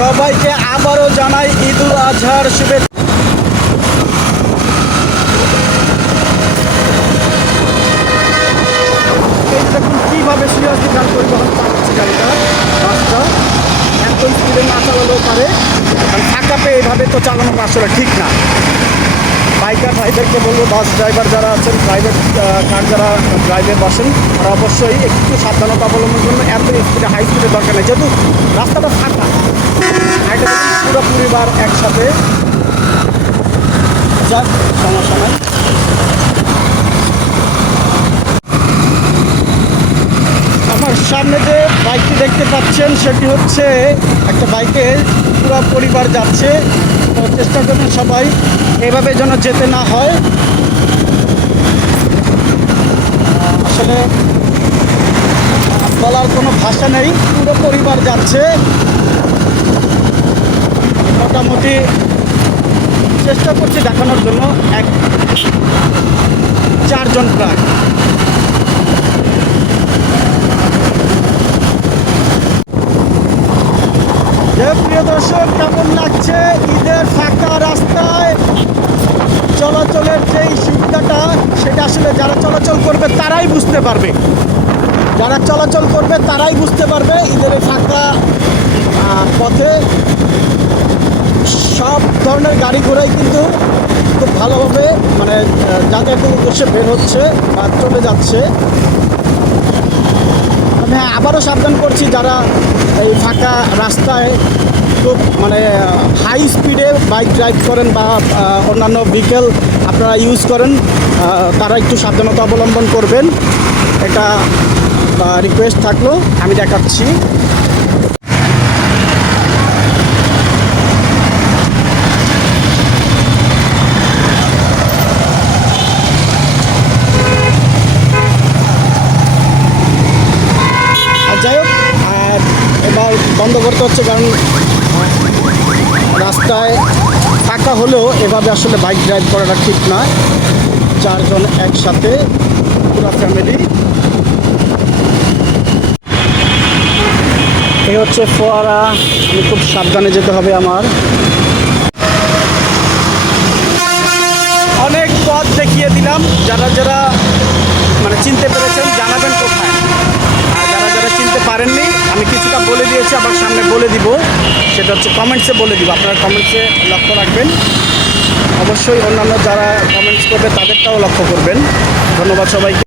সবাইকে আবারও জানাই ঈদুল আজহার শুভেচ্ছা। এই দেখুন কীভাবে সিরিয়াসলি যান পরিবহন চালাচ্ছে গাড়িটা, বাসটা এত স্পিডে না চালালেও পারে, কারণ ফাঁকা পেয়ে এইভাবে তো চালানো আসলে ঠিক না। বাইকার ভাইদেরকে বলবো, বাস ড্রাইভার যারা আছেন, প্রাইভেট কার যারা ড্রাইভে বসেন, তারা অবশ্যই একটু সাবধানতা অবলম্বনের জন্য এত স্পিডে হাই স্পিডের দরকার নেই, যেহেতু রাস্তাটা ফাঁকা। পুরো পরিবার একসাথে যাক, সমস্যা নাই। আমার সামনে যে বাইকটি দেখতে পাচ্ছেন সেটি হচ্ছে একটা বাইকে পুরো পরিবার যাচ্ছে। তো চেষ্টা করবেন সবাই এভাবে যেন যেতে না হয়। আসলে বলার কোনো ভাষা নেই, পুরো পরিবার যাচ্ছে। মোটামুটি চেষ্টা করছি দেখানোর জন্য, 4 জন প্রায়। প্রিয় দর্শক, কেমন লাগছে ঈদের ফাঁকা রাস্তায় চলাচলের যেই সুবিধাটা, সেটা আসলে যারা চলাচল করবে তারাই বুঝতে পারবে। যারা চলাচল করবে তারাই বুঝতে পারবে ঈদের ফাঁকা পথে সব ধরনের গাড়ি ঘোড়াই কিন্তু খুব ভালোভাবে মানে যাতায়াতের উদ্দেশ্যে বের হচ্ছে বা চলে যাচ্ছে। আমি আবারও সাবধান করছি, যারা এই ফাঁকা রাস্তায় খুব মানে হাই স্পিডে বাইক ড্রাইভ করেন বা অন্যান্য ভেহিকেল আপনারা ইউজ করেন, তারা একটু সাবধানতা অবলম্বন করবেন, এটা রিকোয়েস্ট থাকলো। আমি দেখাচ্ছি। যাই হোক, আর এবার বন্ধ করতে হচ্ছে, কারণ রাস্তায় ফাঁকা হলেও এভাবে আসলে বাইক ড্রাইভ করাটা ঠিক না। 4 জন একসাথে পুরো ফ্যামিলি। এই হচ্ছে ফোয়ারা, আমি খুব সাবধানে যেতে হবে আমার। অনেক পথ দেখিয়ে দিলাম, যারা যারা মানে চিনতে পেরেছেন জানাবেন কোথায়, আর যারা যারা চিনতে পারেননি আমি কিছুটা বলে দিয়েছি, আবার সামনে বলে দিব, সেটা হচ্ছে কমেন্টসে বলে দিব। আপনারা কমেন্টসে লক্ষ্য রাখবেন, অবশ্যই অন্যান্য যারা কমেন্টস করবে তাদেরটাও লক্ষ্য করবেন। ধন্যবাদ সবাইকে।